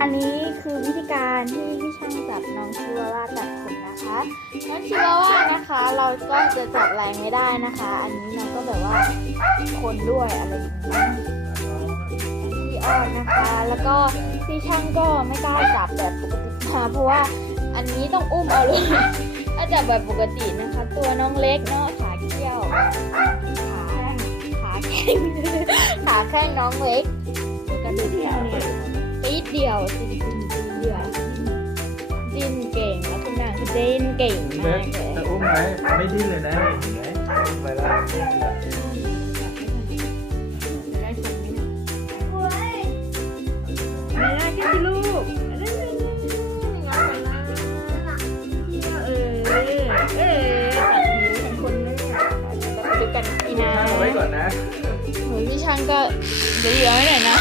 อันนี้คือวิธีการที่พี่ช่างจับน้องชิวาว่าตัดขนนะคะน้องชิวาว่านะคะ เราก็จะจับแรงไม่ได้นะคะ อันนี้เราก็แบบว่าคนด้วยอะไรอย่างนี้พี่อ้อนนะคะ แล้วก็พี่ช่างก็ไม่กล้าจับแบบปกติค่ะเพราะว่าอันนี้ต้องอุ้มเอาเลยถ้าจับแบบปกตินะคะ ตัวน้องเล็กเนาะขาเกี้ยวขาขาแข้งขาแข้งน้องเล็ก ปีดเดียวจริงจริงเดียวดิ้นเก่งแล้วคุณนางคือดินเก่งมากเลยจะอุ้มไหมไม่ดิ้นเลยนะเห็นไหมอุ้มไปแล้วนิ่งเลยได้ชมไหมเนี่ยได้แค่สิลูกงอนกันนะเออเออเออตัดนิ้วของคนเลยอะไปดูกันอีนานั่งเอาไว้ก่อนนะโหพี่ช่างก็เดี๋ยวๆหน่อยนะ